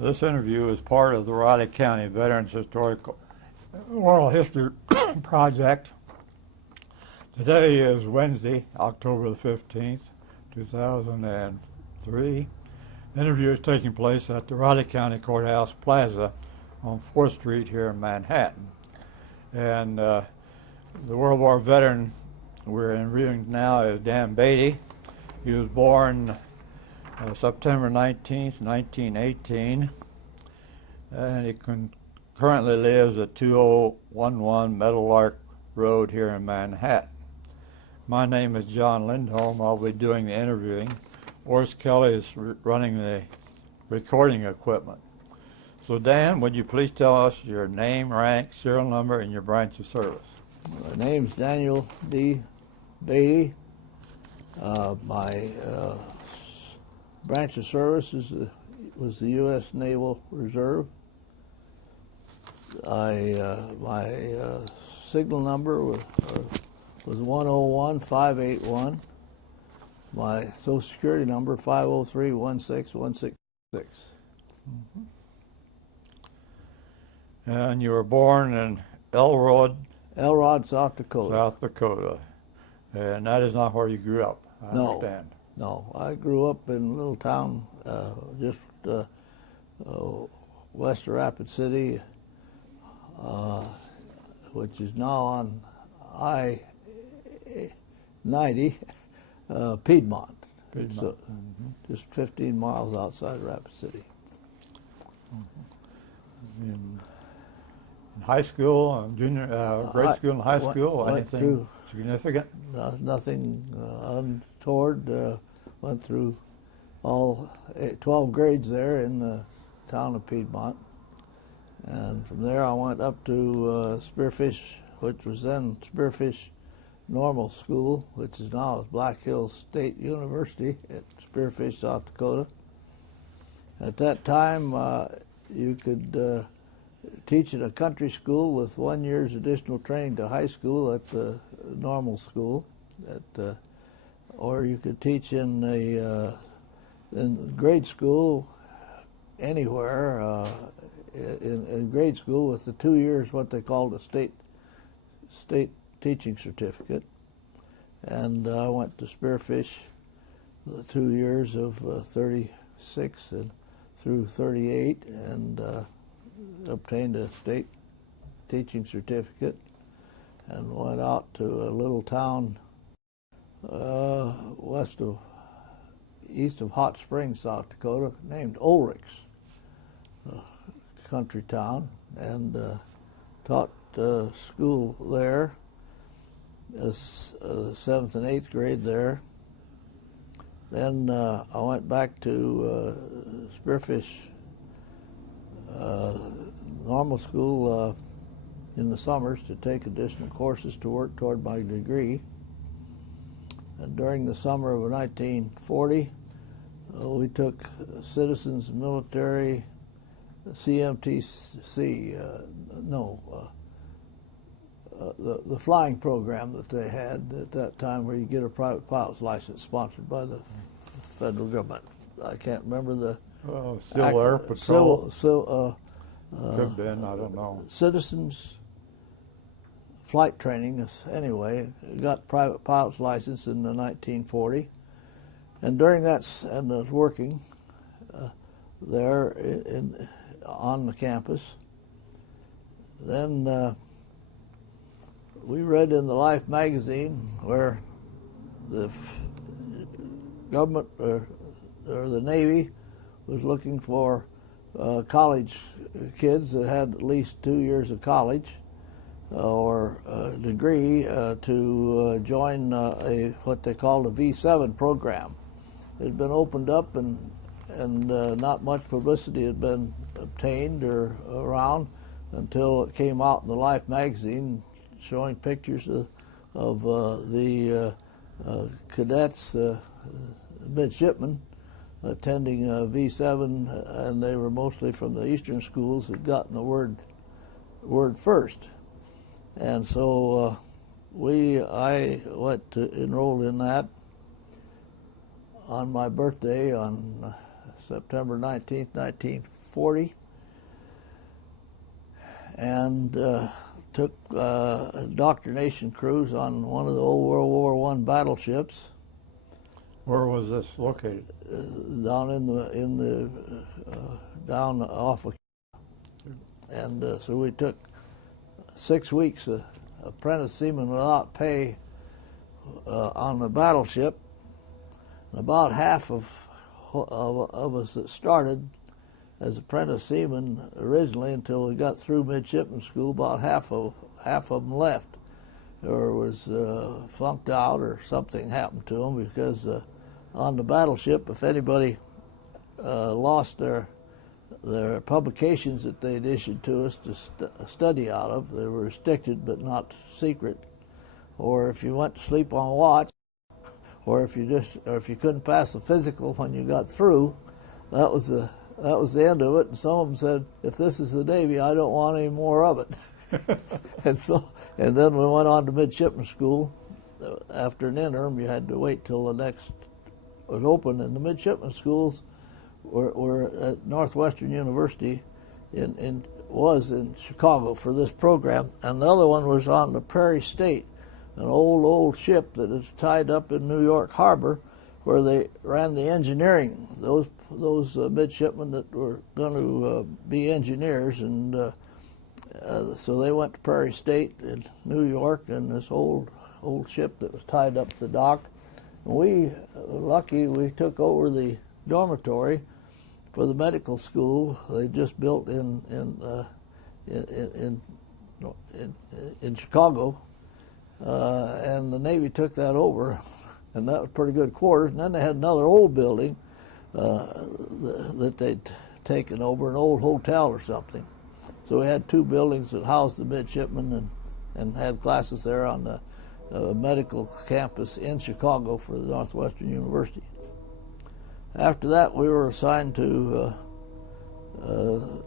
This interview is part of the Riley County Veterans Historical Oral History Project. Today is Wednesday, October the 15th, 2003. The interview is taking place at the Riley County Courthouse Plaza on 4th Street here in Manhattan. And the World War veteran we're interviewing now is Dan Beatty. He was born September 19th, 1918, and he currently lives at 2011 Meadowlark Road here in Manhattan. My name is John Lindholm. I'll be doing the interviewing. Orris Kelly is running the recording equipment. So Dan, would you please tell us your name, rank, serial number, and your branch of service? My name's Daniel D. Beatty. My branch of service was the U.S. Naval Reserve. My signal number was 101-581. My Social Security number 503-16166. Mm-hmm. And you were born in Elrod, South Dakota. South Dakota, and that is not where you grew up. I understand. No, I grew up in a little town just west of Rapid City, which is now on I-90, Piedmont. It's just 15 miles outside Rapid City. In high school, grade school and high school, anything significant? Nothing untoward. Went through all 12 grades there in the town of Piedmont. And from there I went up to Spearfish, which was then Spearfish Normal School, which is now Black Hills State University at Spearfish, South Dakota. At that time, you could teach at a country school with 1 year's additional training to high school at the normal school, or you could teach in grade school anywhere. In grade school with the 2 years, what they called a state teaching certificate, and I went to Spearfish the 2 years of 36 and through 38, and obtained a state teaching certificate, and went out to a little town east of Hot Springs, South Dakota, named Ulrichs, a country town, and taught school there, 7th and 8th grade there. Then I went back to Spearfish normal school in the summers to take additional courses to work toward my degree. And during the summer of 1940, we took citizens military CMTC, the flying program that they had at that time, where you get a private pilot's license sponsored by the federal government. I can't remember the Civil Air Patrol. Could have been, I don't know. Citizens flight training, anyway. Got private pilot's license in 1940, and during that, and I was working there on the campus. Then we read in the Life magazine where the government or the Navy was looking for college kids that had at least 2 years of college or a degree to join what they called a V7 program. It had been opened up, and not much publicity had been obtained or around until it came out in the Life magazine, showing pictures of the cadets, midshipmen, attending V7, and they were mostly from the eastern schools that gotten the word first. And so I went to enroll in that on my birthday on September 19th, 1940. 1940, and took a indoctrination cruise on one of the old World War I battleships. Where was this located? Down down off of, and so we took 6 weeks of apprentice seaman without pay on the battleship. And about half of us that started as apprentice seamen originally, until we got through midshipman school, about half of them left, or was flunked out, or something happened to them, because on the battleship, if anybody lost their publications that they'd issued to us to study out of, they were restricted but not secret, or if you went to sleep on watch, or if you couldn't pass the physical when you got through, that was the end of it. And some of them said, "If this is the Navy, I don't want any more of it." and then we went on to midshipman school. After an interim, you had to wait till the next was open, and the midshipman schools were at Northwestern University was in Chicago for this program, and the other one was on the Prairie State, an old ship that is tied up in New York Harbor, where they ran the engineering. Those midshipmen that were going to be engineers, and so they went to Prairie State in New York, and this old ship that was tied up to the dock. And we took over the dormitory for the medical school they just built in Chicago, and the Navy took that over, and that was pretty good quarters. And then they had another old building that they'd taken over, an old hotel or something. So we had two buildings that housed the midshipmen and had classes there on the medical campus in Chicago for the Northwestern University. After that, we were assigned to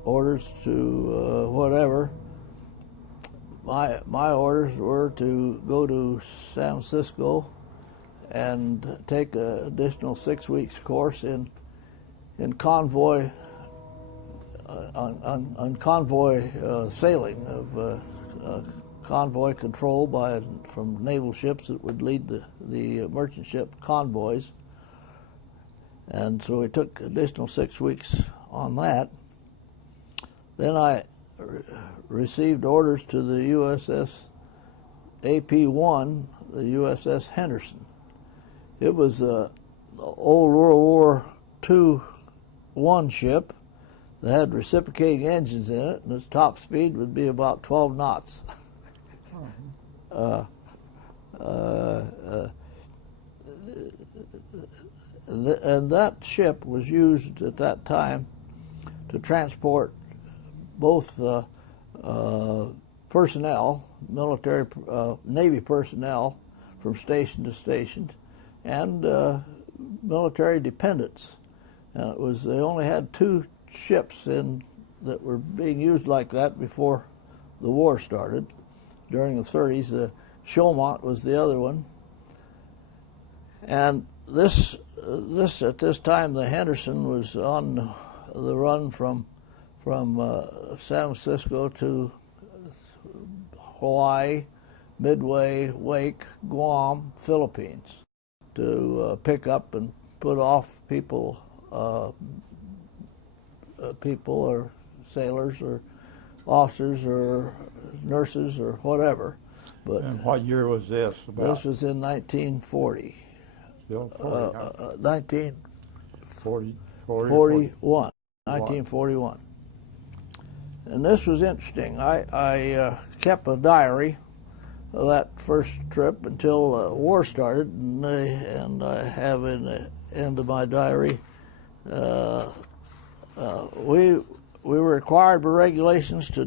orders to whatever. My orders were to go to San Francisco and take an additional 6 weeks course in convoy on convoy sailing of convoy control from naval ships that would lead the merchant ship convoys. And so we took additional 6 weeks on that. Then I received orders to the USS AP-1, the USS Henderson. It was an old World War II ship that had reciprocating engines in it, and its top speed would be about 12 knots. And that ship was used at that time to transport both personnel, military, Navy personnel, from station to station, and military dependents. And they only had two ships that were being used like that before the war started. During the 30s, the Chaumont was the other one. And this at this time, the Henderson was on the run from San Francisco to Hawaii, Midway, Wake, Guam, Philippines, to pick up and put off people or sailors or officers or nurses or whatever. But and what year was this about? This was in 1940. Still 40, 1941. 1941. And this was interesting. I kept a diary of that first trip until the war started, and I have in the end of my diary, we were required by regulations to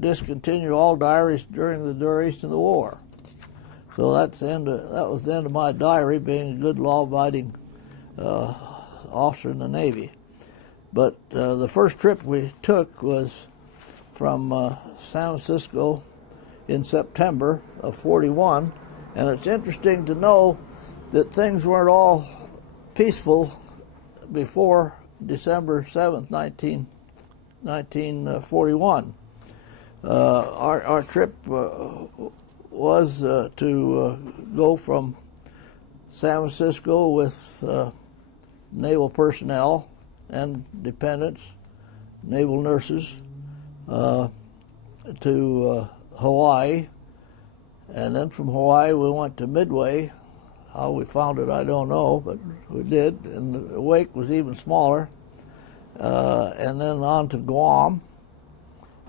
discontinue all diaries during the duration of the war. So that was the end of my diary, being a good law-abiding officer in the Navy. But the first trip we took was from San Francisco in September of '41, and it's interesting to know that things weren't all peaceful before December 7th, 1941. Our trip was to go from San Francisco with naval personnel and dependents, naval nurses, to Hawaii, and then from Hawaii we went to Midway. How we found it, I don't know, but we did, and the wake was even smaller, and then on to Guam,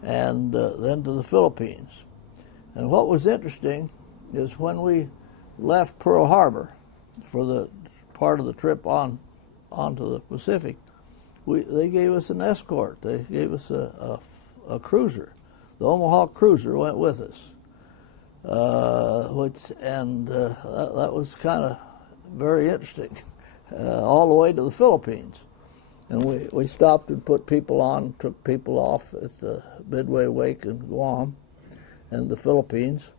and then to the Philippines. And what was interesting is when we left Pearl Harbor for the part of the trip onto the Pacific, they gave us an escort. They gave us a cruiser. The Omaha cruiser went with us, that was kind of very interesting, all the way to the Philippines. And we stopped and put people on, took people off at the Midway Wake in Guam and the Philippines.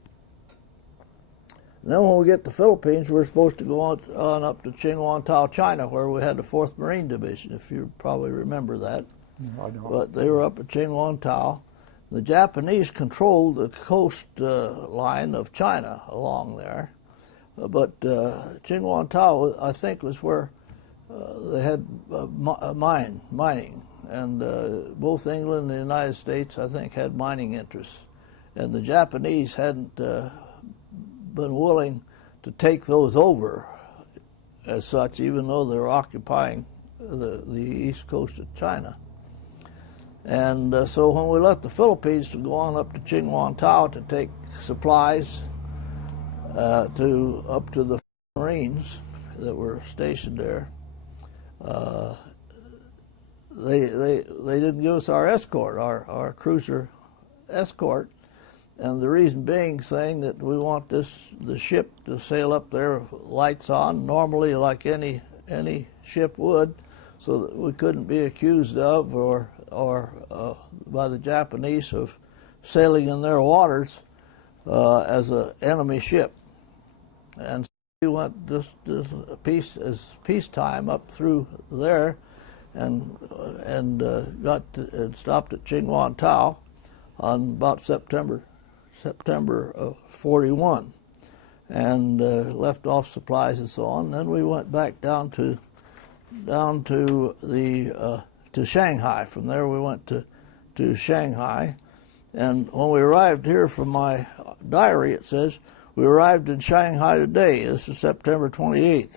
And then when we get to the Philippines, we're supposed to go on up to Qinhuangdao, China, where we had the 4th Marine Division, if you probably remember that. No, I don't. But they were up at Qinhuangdao. The Japanese controlled the coast line of China along there. But Qinhuangdao, I think, was where they had mining. And both England and the United States, I think, had mining interests. And the Japanese hadn't been willing to take those over as such, even though they were occupying the east coast of China. And so when we left the Philippines to go on up to Qinhuangdao to take supplies up to the Marines that were stationed there, they didn't give us our escort, our cruiser escort. And the reason being, saying that we want the ship to sail up there with lights on, normally like any ship would, so that we couldn't be accused of or by the Japanese of sailing in their waters as an enemy ship. And so we went just peacetime up through there, and stopped at Qinhuangdao on about September of 41, and left off supplies and so on. Then we went back down to Shanghai. From there we went to Shanghai, and when we arrived here, from my diary it says we arrived in Shanghai today. This is September 28th.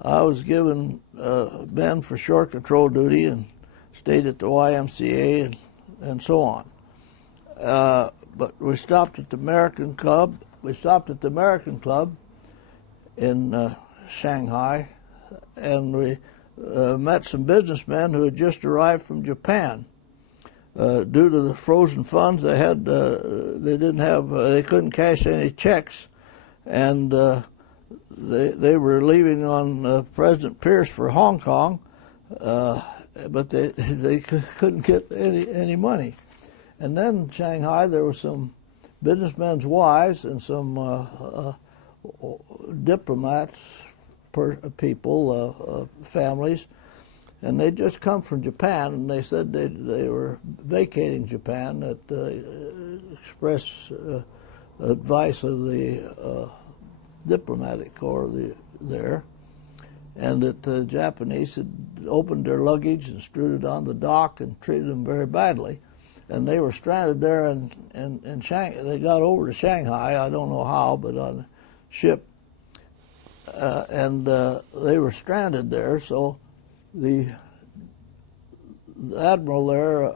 I was given men for shore control duty and stayed at the YMCA and so on. But we stopped at the American Club. We stopped at the American Club in Shanghai, and we met some businessmen who had just arrived from Japan. Due to the frozen funds, they couldn't cash any checks, and they were leaving on President Pierce for Hong Kong, but they couldn't get any money. And then in Shanghai, there were some businessmen's wives and some diplomats, families, and they'd just come from Japan, and they said they were vacating Japan at express advice of the diplomatic corps there, and that the Japanese had opened their luggage and strewed it on the dock and treated them very badly. And they were stranded there in Shanghai. They got over to Shanghai, I don't know how, but on a ship. And they were stranded there, so the admiral there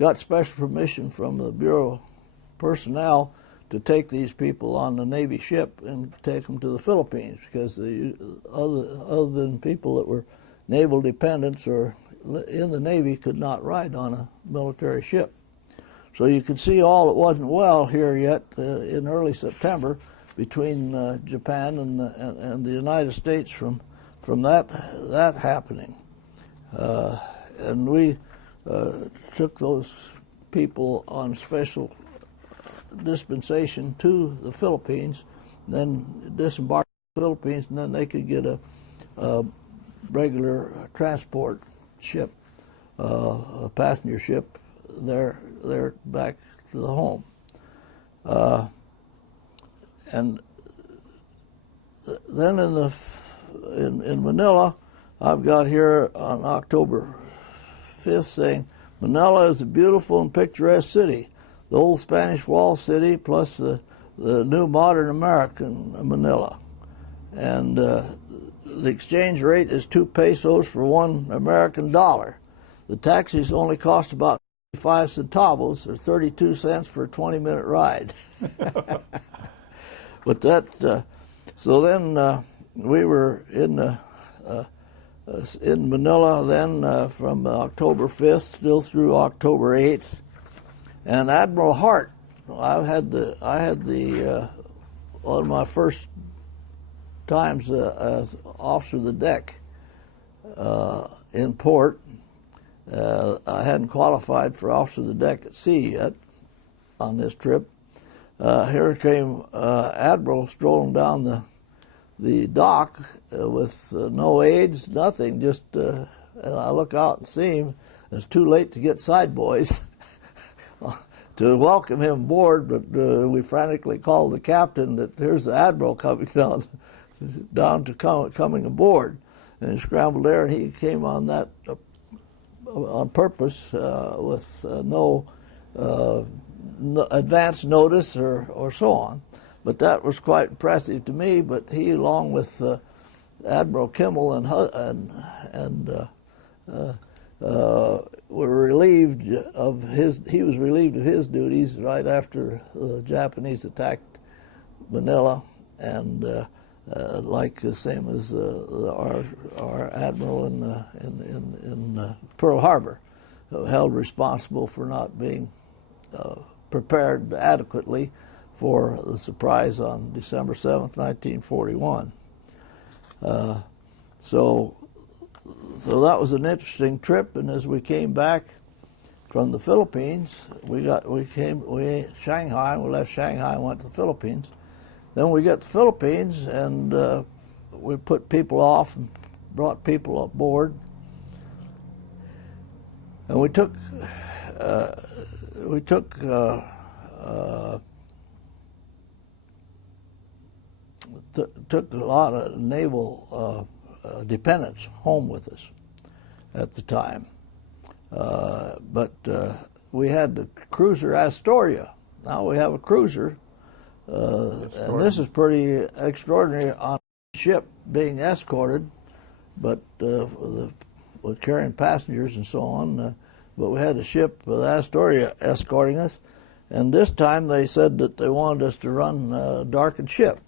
got special permission from the Bureau personnel to take these people on the Navy ship and take them to the Philippines, because other than people that were naval dependents or in the Navy could not ride on a military ship. So you could see all that wasn't well here yet in early September between Japan and the United States from that happening. And we took those people on special dispensation to the Philippines, then disembarked in the Philippines, and then they could get a regular transport ship, a passenger ship, there back to the home. And then in Manila, I've got here on October 5th saying, Manila is a beautiful and picturesque city. The old Spanish wall city plus the new modern American Manila. And the exchange rate is 2 pesos for 1 American dollar. The taxis only cost about 5 centavos, or 32 cents for a 20-minute ride. But that, so then we were in Manila then from October 5th still through October 8th, and Admiral Hart. I had the one of my first times as officer of the deck in port. I hadn't qualified for officer of the deck at sea yet on this trip. Here came Admiral strolling down the dock with no aids, nothing. Just and I look out and see him. It's too late to get side boys to welcome him aboard, but we frantically called the captain that here's the Admiral coming coming aboard, and he scrambled there, and he came on that on purpose with no advance notice or so on. But that was quite impressive to me. But he, along with Admiral Kimmel were relieved of his. He was relieved of his duties right after the Japanese attacked Manila, and like the same as our admiral in Pearl Harbor, held responsible for not being prepared adequately for the surprise on December 7th, 1941. So that was an interesting trip, and as we came back from the Philippines, we Shanghai. We left Shanghai and went to the Philippines. Then we got to the Philippines, and we put people off and brought people aboard, and we took a lot of naval dependents home with us at the time. But we had the cruiser Astoria. Now we have a cruiser, and this is pretty extraordinary on a ship being escorted, but with carrying passengers and so on. But we had a ship with Astoria escorting us, and this time they said that they wanted us to run a darkened ship.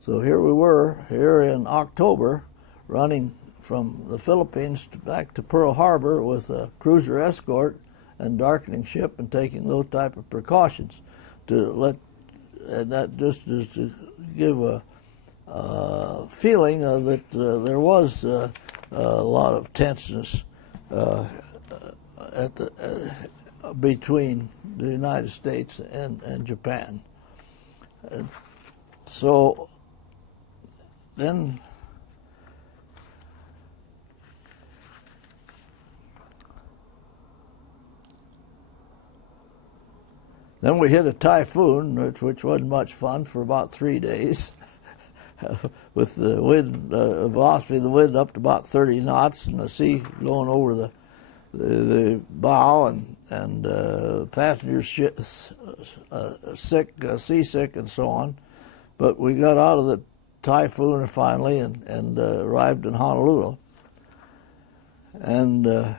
So here we were, here in October, running from the Philippines back to Pearl Harbor with a cruiser escort and darkening ship, and taking those type of precautions and that just is to give a feeling that there was a lot of tenseness between the United States and Japan. And so then we hit a typhoon, which wasn't much fun, for about 3 days, with the wind, velocity of the wind up to about 30 knots, and the sea blowing over the bow, and passengers sick, seasick, and so on. But we got out of the typhoon finally and arrived in Honolulu. And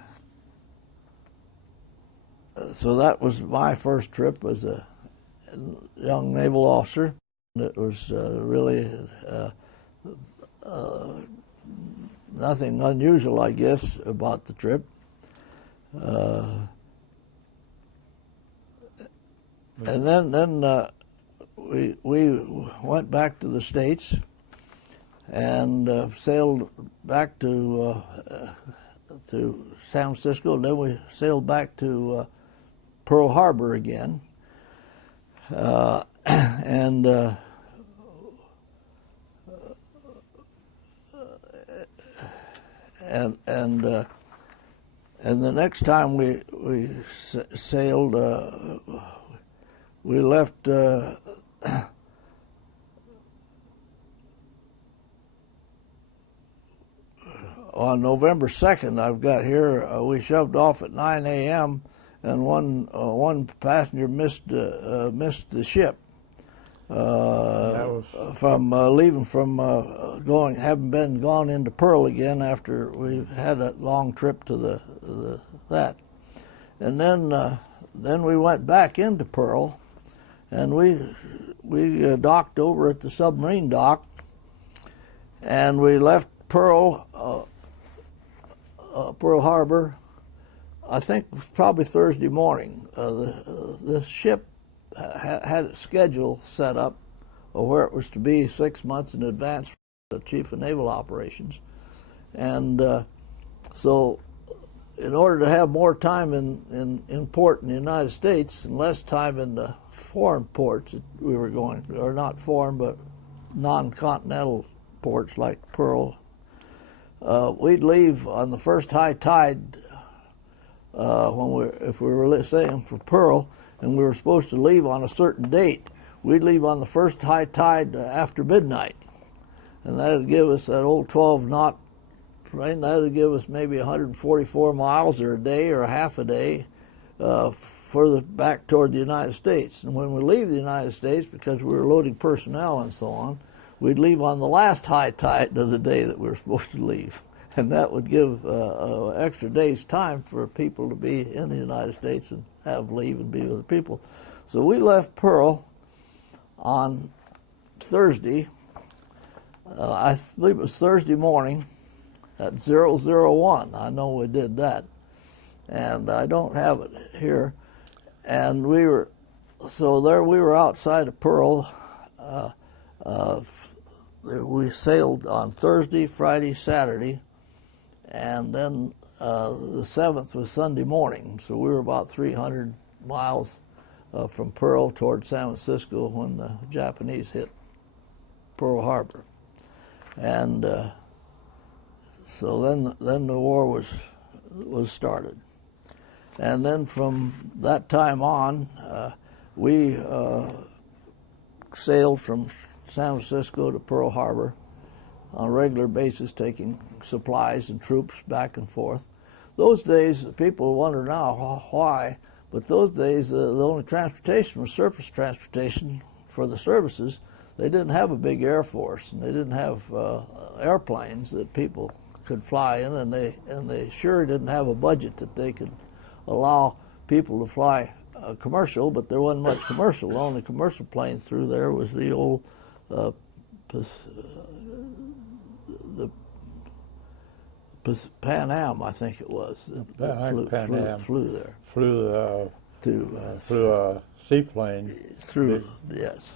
so that was my first trip as a young naval officer. It was really nothing unusual, I guess, about the trip. And then we went back to the States and sailed back to San Francisco, and then we sailed back to Pearl Harbor again, and and the next time we sailed, we left on November 2nd. I've got here. We shoved off at 9 a.m. and one passenger missed the ship. From leaving from having gone into Pearl again after we had a long trip to that, and then we went back into Pearl, and we docked over at the submarine dock, and we left Pearl Harbor. I think it was probably Thursday morning. The ship had its schedule set up where it was to be 6 months in advance for the Chief of Naval Operations. And so in order to have more time in port in the United States and less time in the foreign ports that we were going, or not foreign, but non-continental ports like Pearl, we'd leave on the first high tide if we were sailing for Pearl, and we were supposed to leave on a certain date. We'd leave on the first high tide after midnight, and that would give us that old 12-knot plane. That would give us maybe 144 miles or a day or a half a day further back toward the United States. And when we leave the United States, because we were loading personnel and so on, we'd leave on the last high tide of the day that we were supposed to leave. And that would give an extra day's time for people to be in the United States and have leave and be with the people. So we left Pearl on Thursday. I believe it was Thursday morning at 001. I know we did that. And I don't have it here. And we were outside of Pearl. We sailed on Thursday, Friday, Saturday, and then the 7th was Sunday morning. So we were about 300 miles from Pearl toward San Francisco when the Japanese hit Pearl Harbor. And so then the war was started. And then from that time on, we sailed from San Francisco to Pearl Harbor on a regular basis, taking supplies and troops back and forth. Those days, people wonder now why, but those days the only transportation was surface transportation for the services. They didn't have a big air force, and they didn't have airplanes that people could fly in, and they sure didn't have a budget that they could allow people to fly commercial, but there wasn't much commercial. The only commercial plane through there was the old Pan Am, I think it was. Flew there. Flew a seaplane. Yes.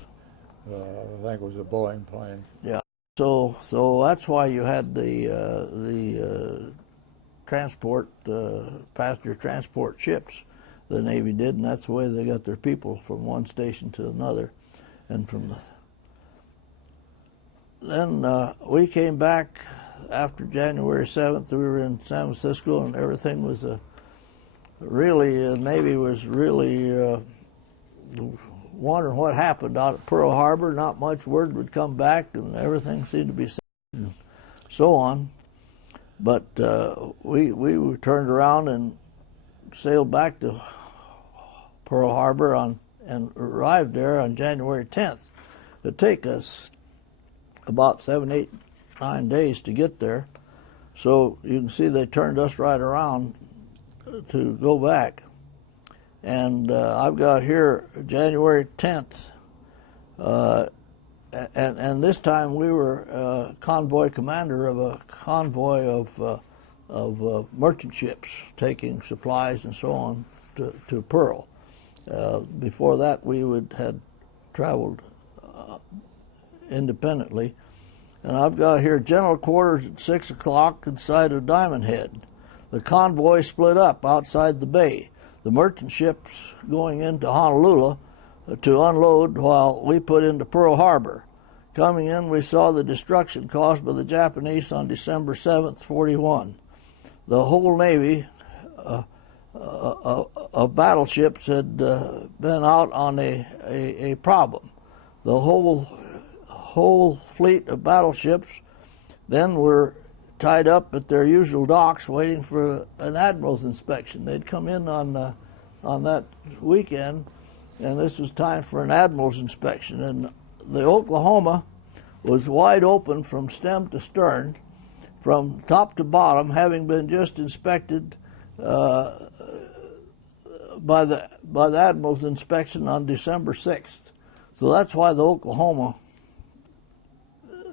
I think it was a Boeing plane. Yeah. So that's why you had the transport, passenger transport ships. The Navy did, and that's the way they got their people from one station to another, and then we came back after January 7th. We were in San Francisco, and everything was Navy was really wondering what happened out at Pearl Harbor. Not much word would come back, and everything seemed to be safe and so on. But we turned around and sailed back to Pearl Harbor and arrived there on January 10th. It'd take us about 7, 8, 9 days to get there. So you can see they turned us right around to go back. And I've got here January 10th. And this time we were convoy commander of a convoy of merchant ships taking supplies and so on to Pearl. Before that, we had traveled independently. And I've got here general quarters at 6 o'clock inside of Diamond Head. The convoy split up outside the bay. The merchant ships going into Honolulu to unload while we put into Pearl Harbor. Coming in, we saw the destruction caused by the Japanese on December 7th, 41. the whole Navy of battleships had been out on a problem. The whole fleet of battleships then were tied up at their usual docks waiting for an admiral's inspection. They'd come in on that weekend, and this was time for an admiral's inspection. And the Oklahoma was wide open from stem to stern, from top to bottom, having been just inspected by the admiral's inspection on December 6th. So that's why the Oklahoma,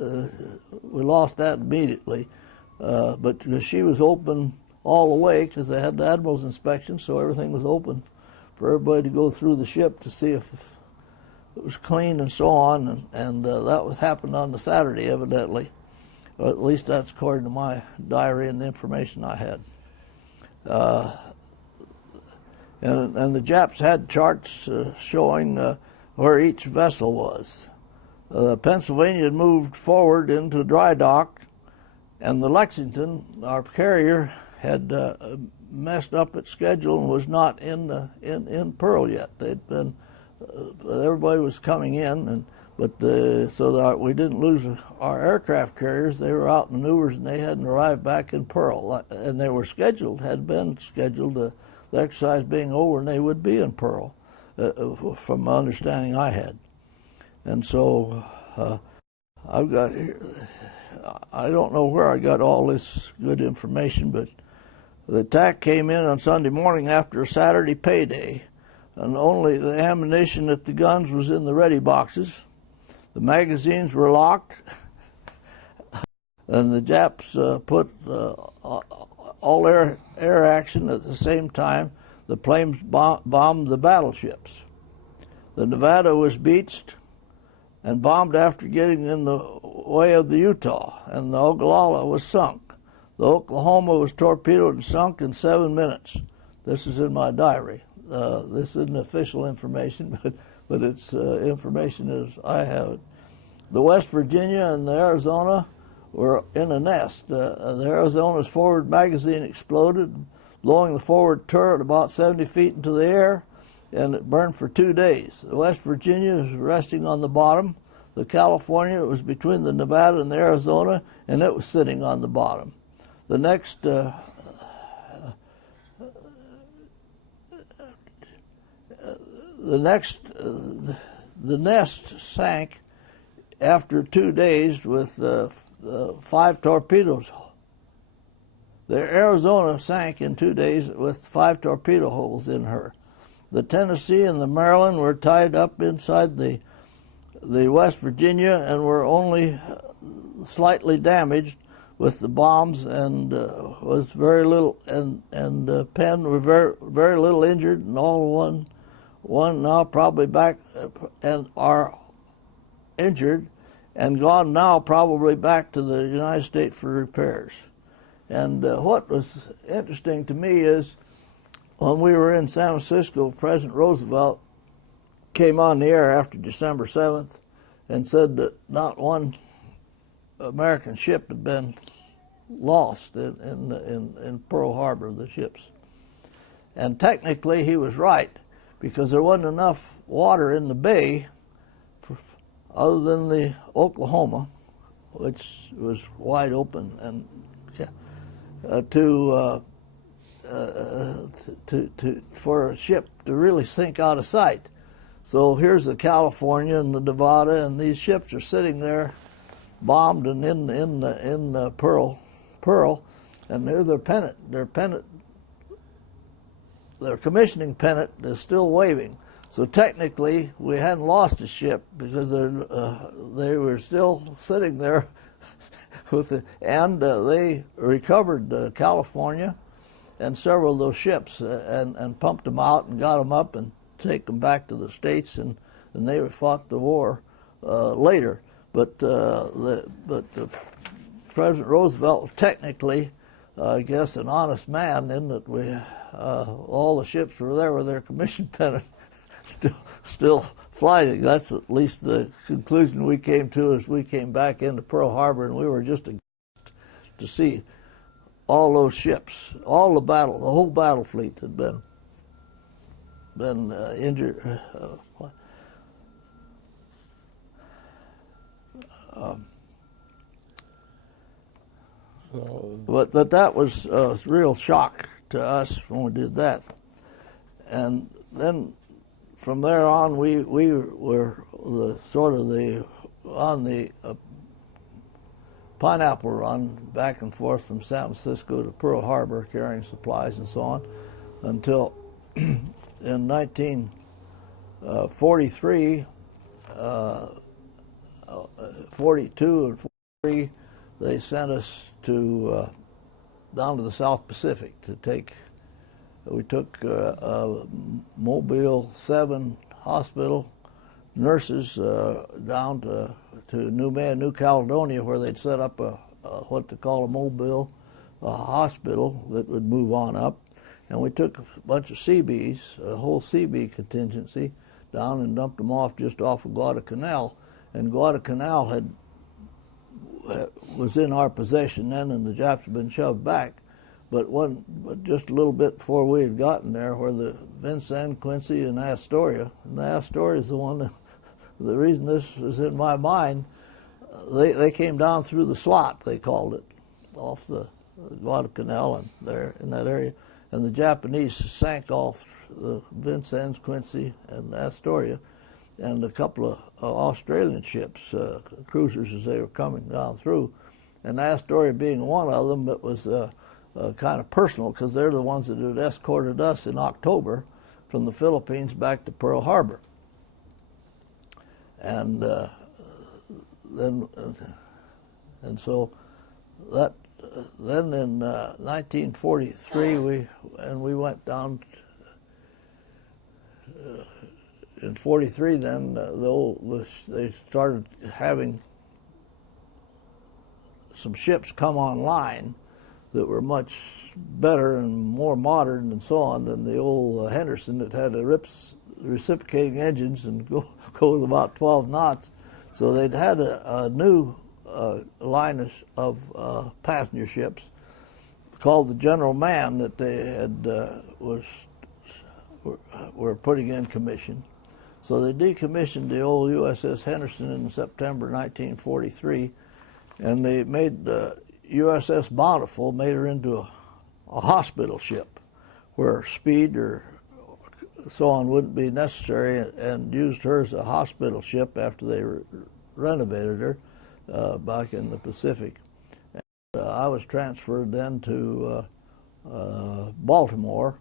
we lost that immediately. But she was open all the way because they had the admiral's inspection, so everything was open for everybody to go through the ship to see if it was clean and so on. And that was happened on the Saturday, evidently. Or at least that's according to my diary and the information I had. And the Japs had charts showing where each vessel was. Pennsylvania had moved forward into dry dock, and the Lexington, our carrier, had messed up its schedule and was not in Pearl yet. They'd been, everybody was coming in, so that we didn't lose our aircraft carriers. They were out in maneuvers and they hadn't arrived back in Pearl, and they were had been scheduled. The exercise being over, and they would be in Pearl, from my understanding I had. And so I've got here. I don't know where I got all this good information, but the attack came in on Sunday morning after a Saturday payday, and only the ammunition at the guns was in the ready boxes. The magazines were locked, and the Japs put all air action at the same time. The planes bombed the battleships. The Nevada was beached and bombed after getting in the way of the Utah, and the Ogallala was sunk. The Oklahoma was torpedoed and sunk in 7 minutes. This is in my diary. This isn't official information, but it's information as I have it. The West Virginia and the Arizona were in a nest. The Arizona's forward magazine exploded, blowing the forward turret about 70 feet into the air, and it burned for 2 days. The West Virginia was resting on the bottom. The California was between the Nevada and the Arizona, and it was sitting on the bottom. The nest sank after 2 days with 5 torpedoes. The Arizona sank in 2 days with 5 torpedo holes in her. The Tennessee and the Maryland were tied up inside the West Virginia and were only slightly damaged with the bombs, and was very little, and Penn were very little injured, and all one now probably back and are injured and gone now probably back to the United States for repairs. And what was interesting to me is when we were in San Francisco, President Roosevelt came on the air after December 7th and said that not one American ship had been lost in Pearl Harbor, the ships. And technically he was right, because there wasn't enough water in the bay other than the Oklahoma, which was wide open, and for a ship to really sink out of sight. So here's the California and the Nevada, and these ships are sitting there, bombed and in Pearl, and their pennant, their commissioning pennant is still waving. So technically, we hadn't lost a ship because they were still sitting there and they recovered California and several of those ships and pumped them out and got them up and take them back to the States, and they fought the war later. But President Roosevelt was technically, I guess, an honest man in that all the ships were there with their commission pennant still flying. That's at least the conclusion we came to as we came back into Pearl Harbor, and we were just to see all those ships, all the whole battle fleet had been injured. But that was a real shock to us when we did that. And then from there on, we were on the pineapple run back and forth from San Francisco to Pearl Harbor, carrying supplies and so on, until in 1943, 42 and 43, they sent us to down to the South Pacific to take. We took Mobile 7 hospital nurses down to New Caledonia, where they'd set up what they call a mobile hospital that would move on up. And we took a bunch of Seabees, a whole Seabee contingency, down and dumped them off just off of Guadalcanal. And Guadalcanal was in our possession then, and the Japs had been shoved back. But just a little bit before we had gotten there, where the Vincennes, Quincy, and Astoria, and the Astoria is the one that, the reason this was in my mind, they came down through the slot, they called it, off the Guadalcanal and there in that area, and the Japanese sank all the Vincennes, Quincy, and Astoria, and a couple of Australian ships, cruisers, as they were coming down through, and Astoria being one of them. It was kind of personal, because they're the ones that had escorted us in October from the Philippines back to Pearl Harbor. And so that then in 1943 we went down in 43. Then they started having some ships come online that were much better and more modern and so on than the old Henderson that had reciprocating engines and go with about 12 knots. So they'd had a new line of passenger ships called the General Mann that they had were putting in commission. So they decommissioned the old USS Henderson in September 1943, and they made USS Bountiful, made her into a hospital ship where speed or so on wouldn't be necessary, and used her as a hospital ship after they renovated her back in the Pacific. And, I was transferred then to Baltimore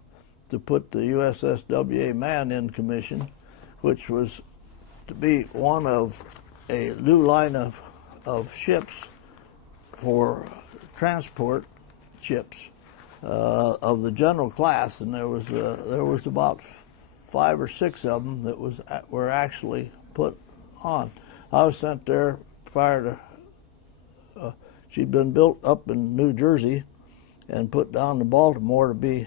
to put the USS W.A. Mann in commission, which was to be one of a new line of ships for transport ships of the general class, and there was about 5 or 6 of them that were actually put on. I was sent there prior to. She'd been built up in New Jersey and put down to Baltimore to be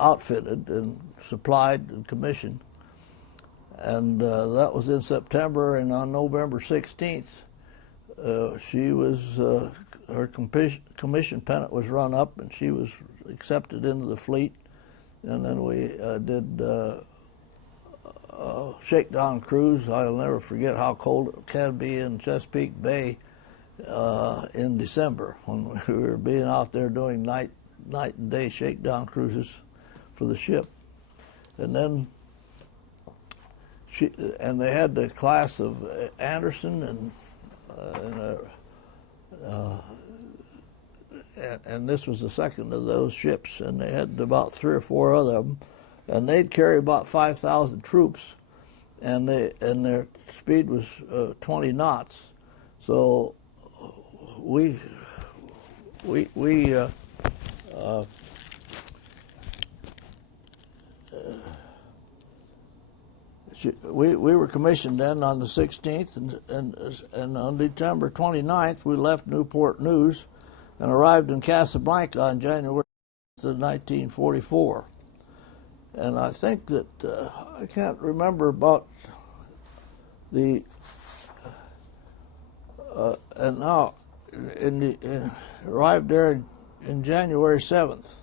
outfitted and supplied and commissioned. And that was in September, and on November 16th, she was, her commission pennant was run up, and she was accepted into the fleet. And then we did a shakedown cruise. I'll never forget how cold it can be in Chesapeake Bay in December, when we were being out there doing night and day shakedown cruises for the ship. And then they had the class of Anderson and this was the second of those ships, and they had about 3 or 4 other of them, and they'd carry about 5,000 troops, and their speed was 20 knots. So we were commissioned then on the 16th, and on December 29th we left Newport News and arrived in Casablanca on January 5th, 1944. And I think that I can't remember about the and now arrived there in January 7th,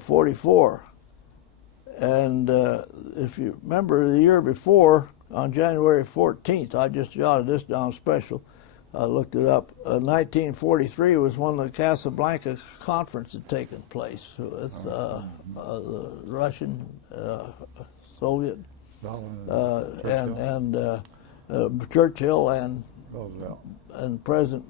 44. And if you remember the year before, on January 14th, I just jotted this down special, I looked it up, 1943 was when the Casablanca Conference had taken place with the Russian, Soviet, and Churchill and President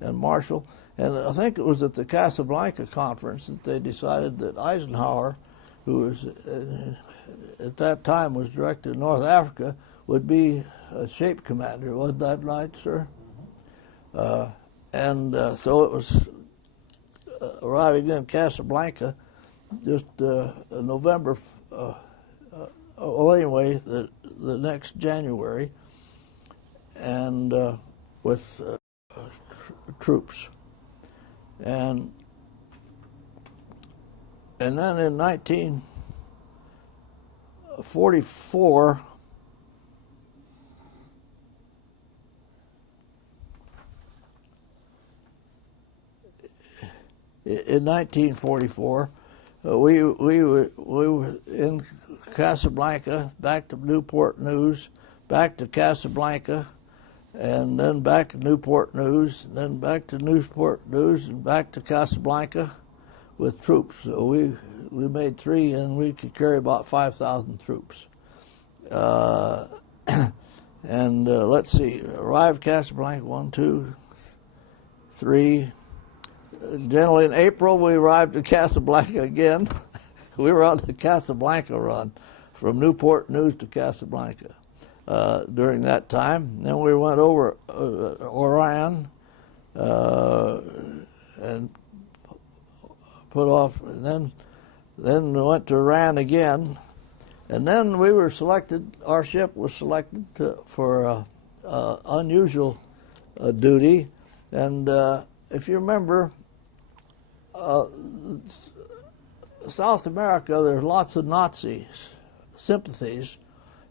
and Marshall. And I think it was at the Casablanca Conference that they decided that Eisenhower, who was at that time was director of North Africa, would be a shape commander. Wasn't that right, sir? So it was arriving in Casablanca just November, well, anyway, the next January, and with troops. And then in 1944, we were in Casablanca, back to Newport News, back to Casablanca, and then back to Newport News, and then back to Newport News, and back to Casablanca with troops. So we made 3, and we could carry about 5,000 troops. Let's see, arrived Casablanca, 1, 2, 3. Generally in April, we arrived at Casablanca again. We were on the Casablanca run from Newport News to Casablanca during that time. Then we went over Oran and put off, and then we went to Oran again. And then we were selected, our ship was selected for unusual duty. And if you remember, South America, there's lots of Nazi sympathies,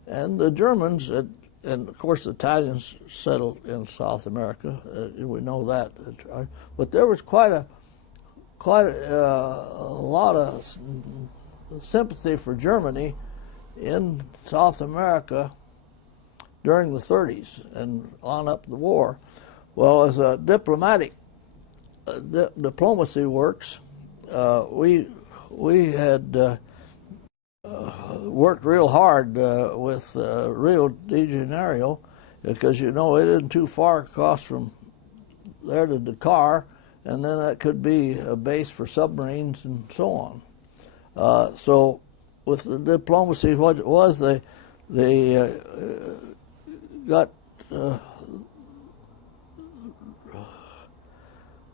and the Germans, and of course the Italians settled in South America. We know that, but there was quite a lot of sympathy for Germany in South America during the 30s and on up the war. Well, as a diplomatic diplomacy works, we had worked real hard with Rio de Janeiro, because it isn't too far across from there to Dakar, and then that could be a base for submarines and so on. So with the diplomacy, what it was, they got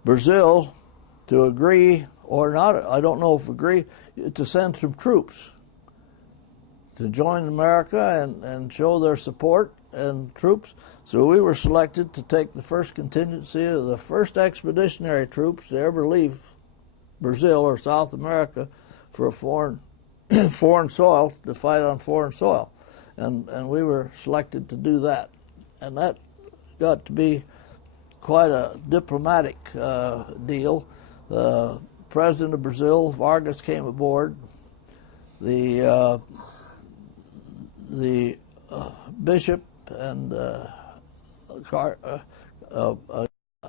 Brazil to agree, or not, I don't know if agree, to send some troops to join America and show their support and troops. So we were selected to take the first contingency of the first expeditionary troops to ever leave Brazil or South America for a foreign soil, to fight on foreign soil. And we were selected to do that. And that got to be quite a diplomatic deal. The president of Brazil, Vargas, came aboard. The bishop and I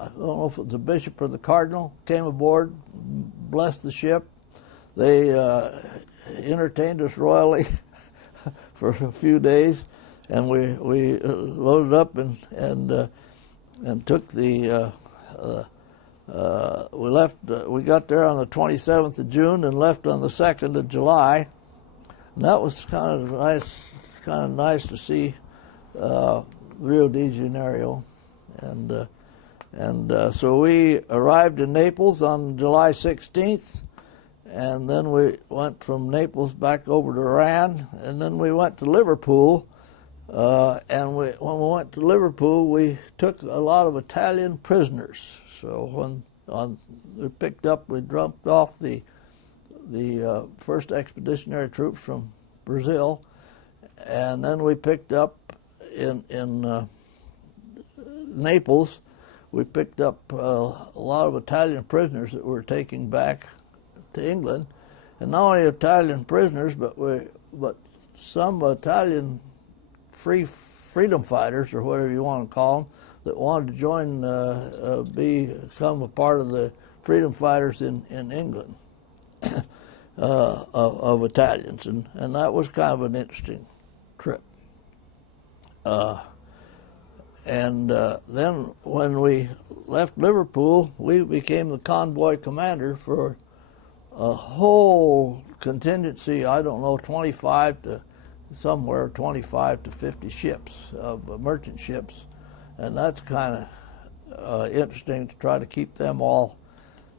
don't know if it was the bishop or the cardinal, came aboard, blessed the ship. They entertained us royally for a few days, and we loaded up and took the. We left. We got there on the 27th of June and left on the 2nd of July, and that was kind of nice to see Rio de Janeiro, and so we arrived in Naples on July 16th, and then we went from Naples back over to Oran, and then we went to Liverpool. When we went to Liverpool, we took a lot of Italian prisoners. So when we dropped off the first expeditionary troops from Brazil, and then we picked up in Naples. we picked up a lot of Italian prisoners that we were taking back to England, and not only Italian prisoners, but some Italian freedom fighters, or whatever you want to call them, that wanted to join, become a part of the freedom fighters in England of Italians, and that was kind of an interesting trip. And then when we left Liverpool, we became the convoy commander for a whole contingency, I don't know, 25 to 50 ships, of merchant ships. And that's kind of interesting to try to keep them all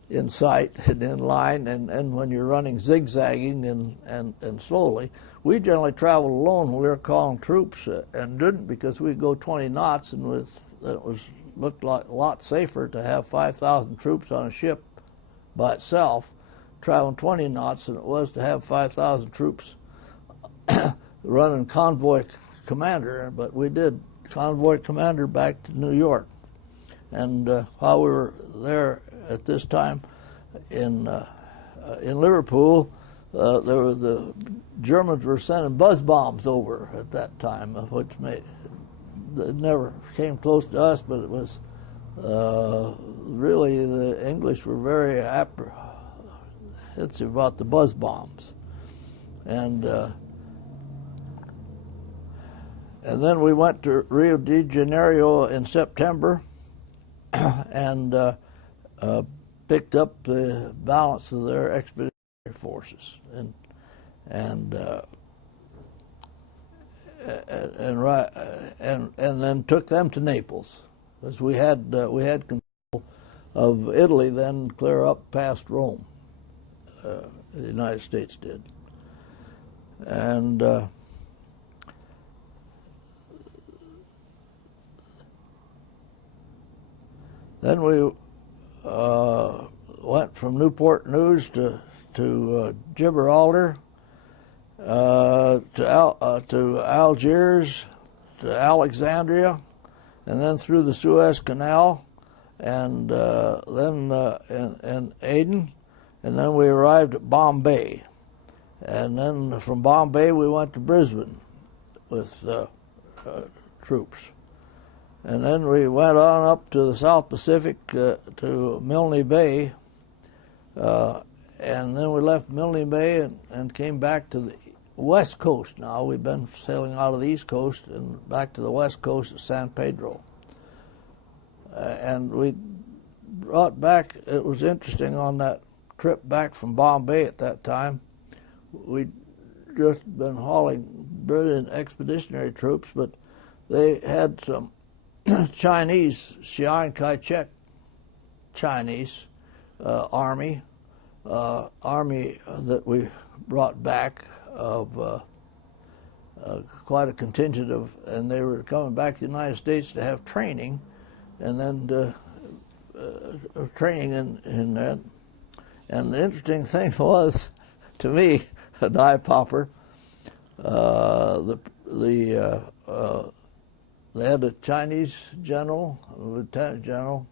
in sight and in line, and when you're running zigzagging and slowly. We generally traveled alone when we were calling troops, and didn't, because we'd go 20 knots, and looked like a lot safer to have 5,000 troops on a ship by itself, traveling 20 knots, than it was to have 5,000 troops running convoy commander. But we did convoy commander back to New York, and while we were there at this time in Liverpool, the Germans were sending buzz bombs over at that time, which it never came close to us, but it was really, the English were very apprehensive about the buzz bombs, and then we went to Rio de Janeiro in September, and picked up the balance of their expeditionary forces, and then took them to Naples, because we had control of Italy then clear up past Rome. The United States did, and then we went from Newport News to Gibraltar, to Algiers, to Alexandria, and then through the Suez Canal, and then in Aden, and then we arrived at Bombay, and then from Bombay we went to Brisbane with troops. And then we went on up to the South Pacific to Milne Bay, and then we left Milne Bay and came back to the West Coast. Now we've been sailing out of the East Coast and back to the West Coast at San Pedro. And we brought back, it was interesting on that trip back from Bombay at that time, we'd just been hauling brilliant expeditionary troops, but they had some Chinese, Chiang Kai-shek Chinese army that we brought back of quite a contingent of, and they were coming back to the United States to have training, and then training in that. And the interesting thing was, to me, an eye popper, they had a Chinese general, a lieutenant general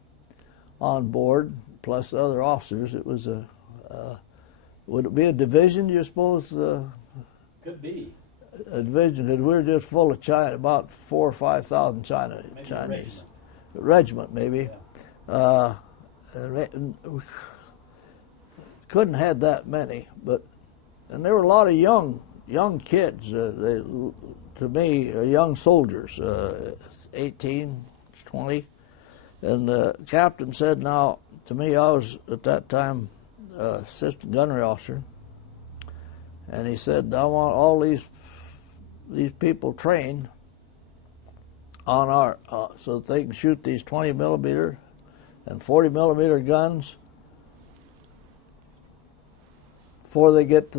on board, plus other officers. It was would it be a division, you suppose? Could be. A division, because we were just full of China, about 4,000 or 5,000 Chinese. A regiment, maybe. Yeah. We couldn't have had that many, and there were a lot of young kids. To me, young soldiers, 18, 20. And the captain said, now, to me, I was at that time assistant gunnery officer, and he said, I want all these people trained on our, so that they can shoot these 20 millimeter and 40 millimeter guns before they get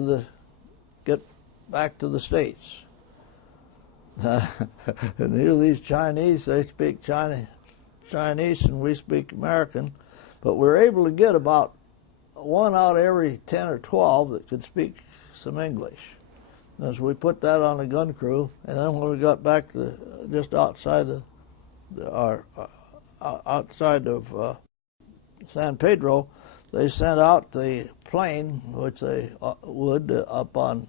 back to the States. And here these Chinese, they speak Chinese and we speak American, but we're able to get about one out of every 10 or 12 that could speak some English. And so we put that on the gun crew, and then when we got back to just outside our outside of San Pedro, they sent out the plane, which they would up on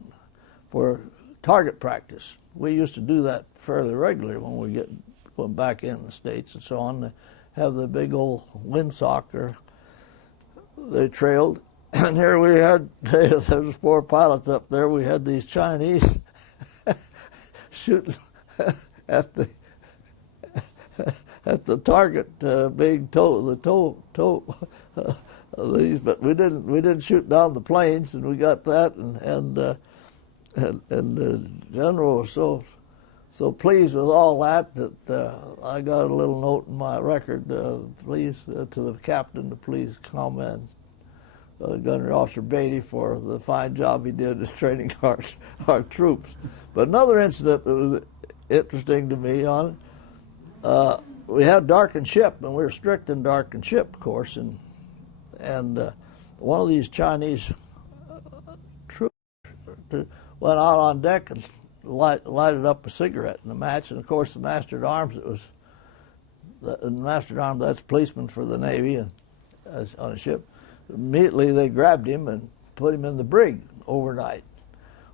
for target practice. We used to do that fairly regularly when we went back in the States and so on. They have the big old windsock they trailed. And here we had, there was 4 pilots up there. We had these Chinese shooting at the target, being these, but we didn't shoot down the planes, and we got that, and the general was so pleased with all that I got a little note in my record, please to the captain to please comment Gunnery Officer Beatty for the fine job he did in training our troops. But another incident that was interesting to me on it, we had darkened ship, and we were strict in darkened ship, of course, and one of these Chinese troops went out on deck and lighted up a cigarette in the match, and of course the master-at-arms, that's policeman for the Navy and on a ship. Immediately they grabbed him and put him in the brig overnight.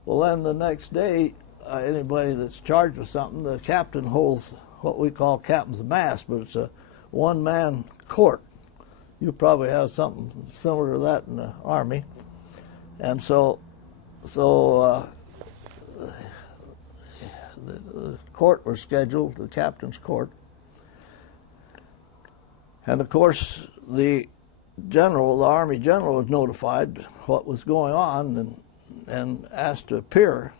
Well, then the next day, anybody that's charged with something, the captain holds what we call captain's mast, but it's a one-man court. You probably have something similar to that in the Army. And so the court was scheduled, the captain's court. And of course, the Army general was notified what was going on and asked to appear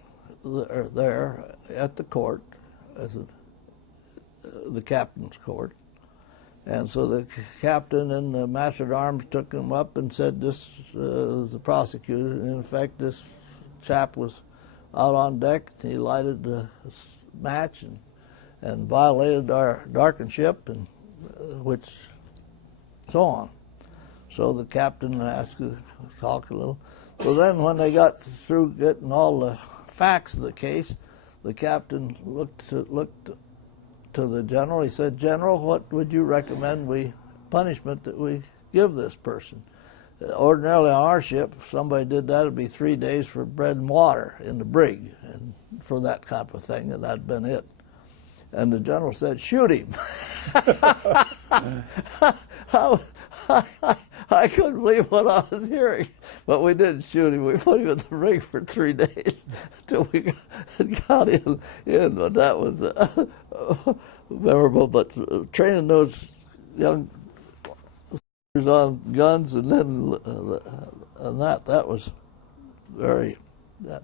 there at the court as the captain's court. And so the captain and the master-at-arms took him up and said, this is the prosecutor. In effect, this chap was out on deck. He lighted a match and violated our darkened ship, and which so on. So the captain asked to talk a little. So then when they got through getting all the facts of the case, the captain looked to the general. He said, "General, what would you recommend punishment that we give this person?" Ordinarily on our ship, if somebody did that, it'd be 3 days for bread and water in the brig, and for that type of thing, and that'd been it. And the general said, "Shoot him." I couldn't believe what I was hearing, but we didn't shoot him. We put him in the rig for 3 days until we got in. But that was memorable. But training those young on guns and then that was very that.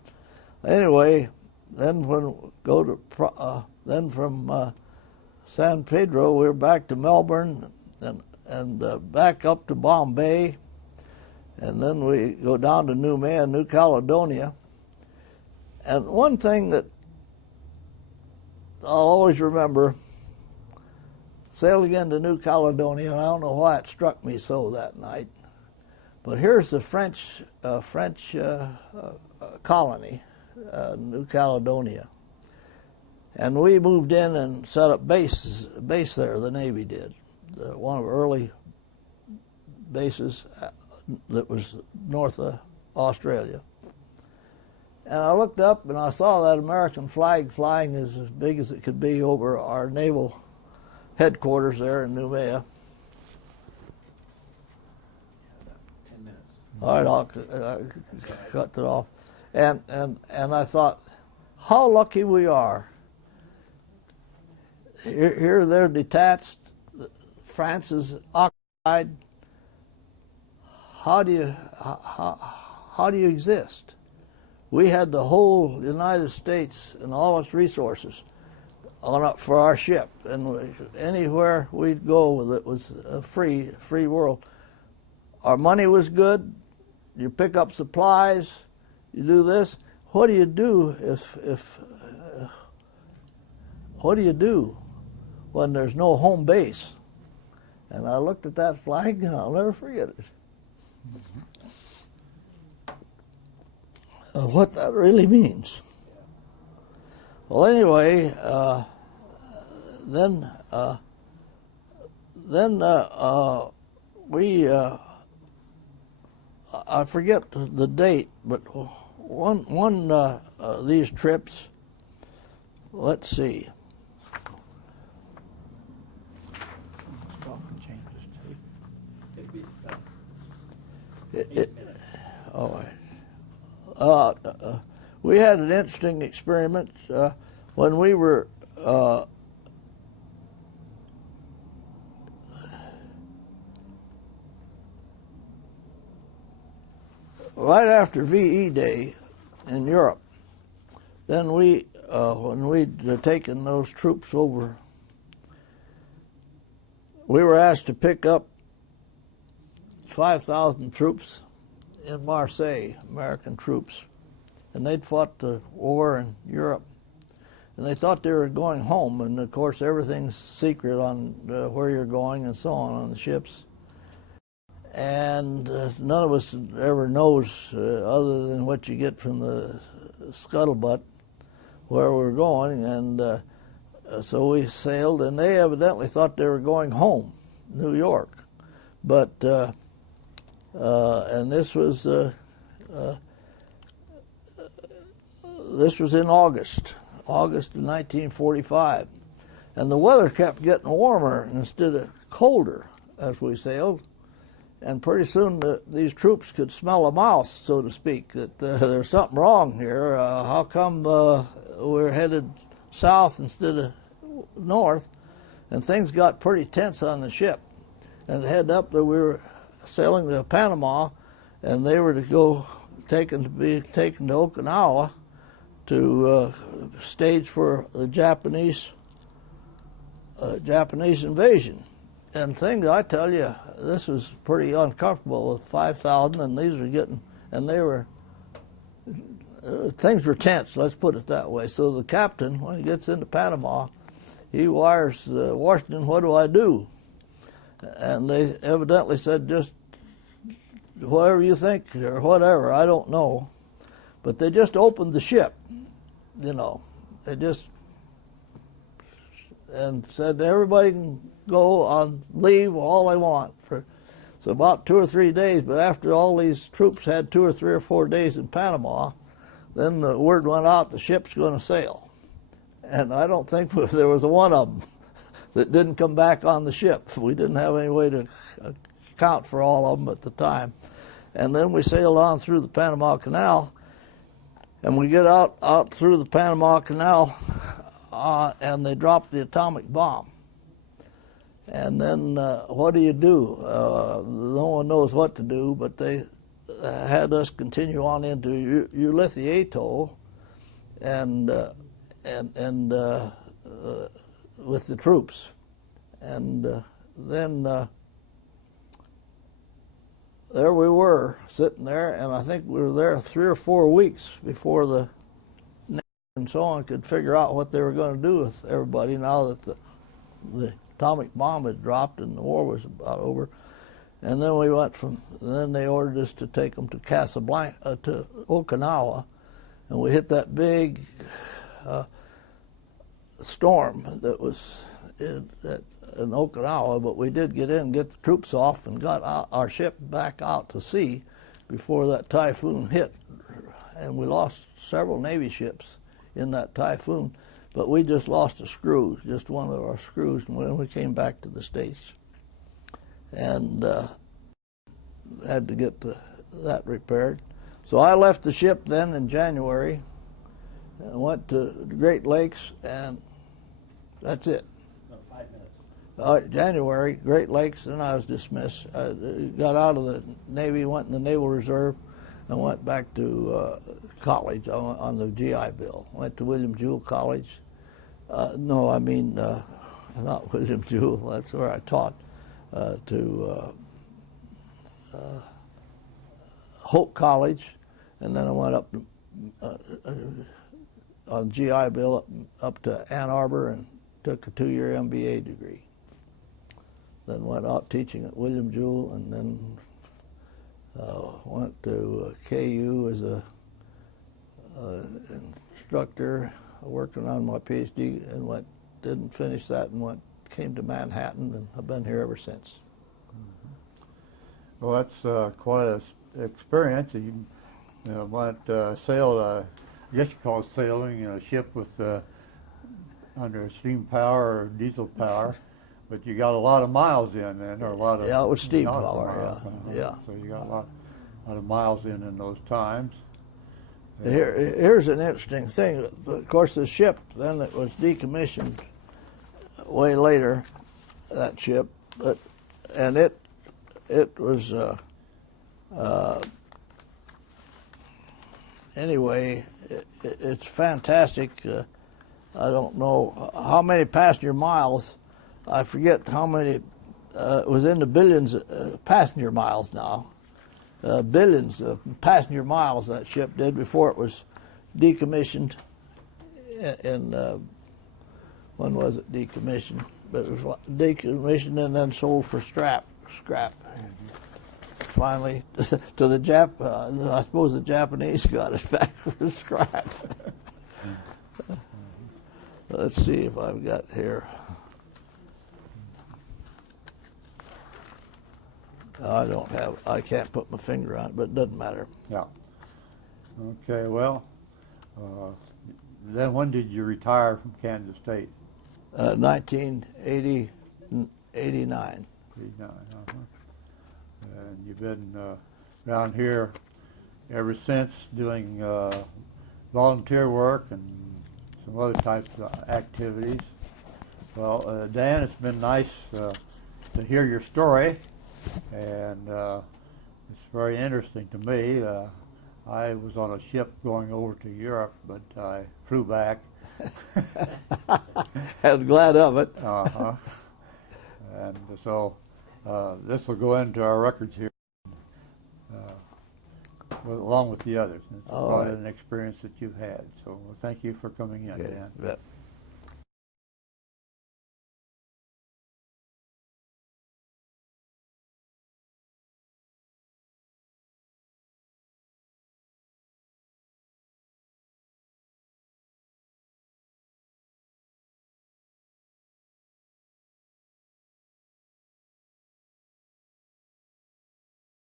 Anyway, then then from San Pedro we were back to Melbourne and back up to Bombay, and then we go down to New Caledonia. And one thing that I'll always remember, sailing into New Caledonia, and I don't know why it struck me so that night, but here's the French colony, New Caledonia. And we moved in and set up base there, the Navy did. One of the early bases that was north of Australia. And I looked up and I saw that American flag flying as big as it could be over our naval headquarters there in Noumea. 10 minutes. All right, I'll cut it off. And I thought, how lucky we are. Here they're detached. France is occupied. How do you exist? We had the whole United States and all its resources for our ship, and anywhere we'd go, it was a free world. Our money was good. You pick up supplies. You do this. What do you do what do you do when there's no home base? And I looked at that flag, and I'll never forget it. What that really means. Well, anyway, then then I forget the date, but one these trips, let's see. It'd be about It, 8 it, minutes. all right. We had an interesting experiment when we were right after VE Day in Europe. Then we, when we'd taken those troops over, we were asked to pick up 5,000 troops in Marseille, American troops, and they'd fought the war in Europe, and they thought they were going home, and of course everything's secret on where you're going and so on the ships, and none of us ever knows other than what you get from the scuttlebutt where we're going, and so we sailed, and they evidently thought they were going home, New York, but and this was in August of 1945, and the weather kept getting warmer instead of colder as we sailed, and pretty soon these troops could smell a mouse, so to speak, that there's something wrong here. How come we're headed south instead of north? And things got pretty tense on the ship, and head up that we were sailing to Panama, and they were to be taken to Okinawa to stage for the Japanese invasion. And things, I tell you, this was pretty uncomfortable with 5,000, and these were getting, and they were, things were tense, let's put it that way. So the captain, when he gets into Panama, he wires Washington, what do I do? And they evidently said, just whatever you think or whatever, I don't know. But they just opened the ship, you know. They just, and said everybody can go on leave all they want for so about 2 or 3 days. But after all these troops had 2 or 3 or 4 days in Panama, then the word went out the ship's going to sail. And I don't think there was one of them that didn't come back on the ship. We didn't have any way to account for all of them at the time. And then we sailed on through the Panama Canal, and we get out through the Panama Canal, and they dropped the atomic bomb. And then what do? No one knows what to do, but they had us continue on into Ulithi Atoll, and with the troops, and then there we were sitting there, and I think we were there 3 or 4 weeks before the Navy and so on could figure out what they were going to do with everybody now that the atomic bomb had dropped and the war was about over. And then we went then they ordered us to take them to Casablanca, to Okinawa, and we hit that big storm that was in Okinawa, but we did get in and get the troops off and got our ship back out to sea before that typhoon hit. And we lost several Navy ships in that typhoon, but we just lost a screw, just one of our screws, when we came back to the States. And had to get that repaired. So I left the ship then in January and went to the Great Lakes, and that's it. No, 5 minutes. January, Great Lakes, and I was dismissed. I got out of the Navy, went in the Naval Reserve, and went back to college on the GI Bill. Went to William Jewell College. No, I mean, not William Jewell, that's where I taught, to Hope College, and then I went up on GI Bill up to Ann Arbor and took a 2-year MBA degree. Then went out teaching at William Jewell, and then went to KU as a instructor working on my PhD, and didn't finish that, and went came to Manhattan, and I've been here ever since. Well, that's quite an experience. You went sailed, I guess you call it sailing, a ship with under steam power or diesel power, but you got a lot of miles in then, or a lot of Yeah, it was steam nautical power, miles. yeah. So you got a lot of miles in those times. Here's an interesting thing. Of course, the ship, then it was decommissioned way later, that ship, and it was, anyway, it's fantastic. I don't know how many passenger miles. I forget how many. It was in the billions passenger miles now. Billions of passenger miles that ship did before it was decommissioned. When was it decommissioned? But it was decommissioned and then sold for scrap. Finally, to the I suppose the Japanese got it back for scrap. Let's see if I've got here. I can't put my finger on it, but it doesn't matter. Yeah. Okay, well, then when did you retire from Kansas State? 1989. 89, And you've been around here ever since doing volunteer work and some other types of activities. Well, Dan, it's been nice to hear your story, and it's very interesting to me. I was on a ship going over to Europe, but I flew back. I'm glad of it. Uh-huh. And so this will go into our records here, along with the others. It's All quite right. an experience that you've had. So thank you for coming in, Okay. Dan. Bet.